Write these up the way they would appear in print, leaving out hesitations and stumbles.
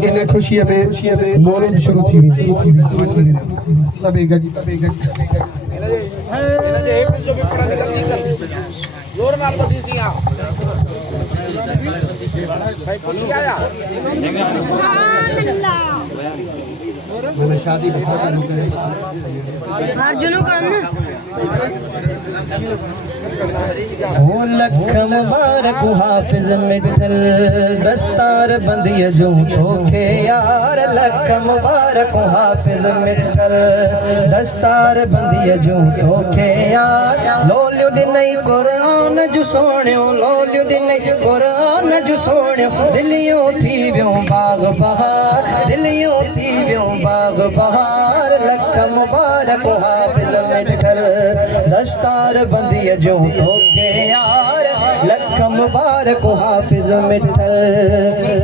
इन खुशी में मोरज शुरू थी सभी गज जोर नाल बधी सी आ भाई कुछ आया सुभान अल्लाह मैंने शादी अर्जुन ओ लख मुबारक हाफिज मिठल दस्तार बंदिय जो तोखे यार लख मुबारक हाफिज मिठल दस्तार बंदिय जो तोखे यार लोलियो दिनई कुरान जो सोणियो लोलियो दिनई कुरान जो सोणियो दिलियों थी वियो बाग बहार दिलियों थी वियो बाग बहार लख मुबारक हाफिज मिठल दस्तार बंदिय जो तोखे यार लख मुबारक हाफिज मिठल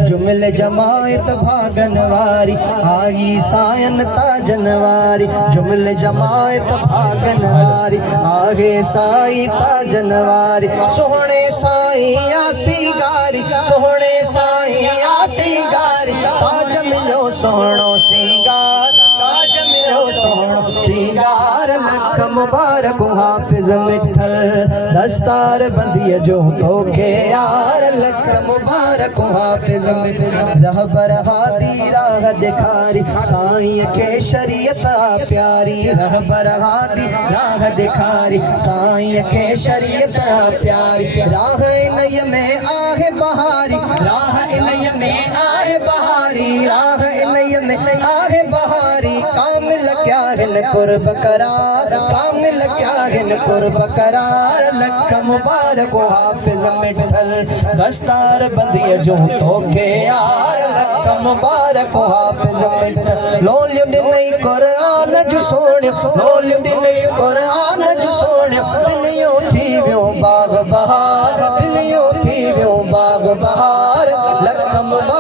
जुमिल जमायत भागन वारी आई सायन ताजन वारी जुमिल जमायत भागन वारी आगे साई ताजन वारी सोहणे साई आसी गारी सोहणे साई आसी गारी ताज मिलो सोहणो सिंगार ताज मिलो सोहणो सिंगार लख मुबारक हाफिज मिठल दस्तार बंदिय जो तोखे यार लख मुबारक हाफिज मिठल रहबर हादी राह दिखारी साईं के शरीयत प्यारी रहबर हादी राह दिखारी साईं के शरीयत प्यारी राह इनय में आहे बहारी राह इनय में आहे बहारी राह इनय में आहे बहारी कामिल क्या हिन कुर्ब करार कामिल क्या हिन कुर्ब करार लख मुबारक हाफिज मिठल दस्तार बंदिय जो तोखे यार लख मुबारक हाफिज मिठल लोलियो दिनई कुरान जो सोणियो लोलियो दिनई कुरान जो सोणियो दिलियों थी वियो बाग बहार दिलियों थी वियो बाग बहार लख मुबारक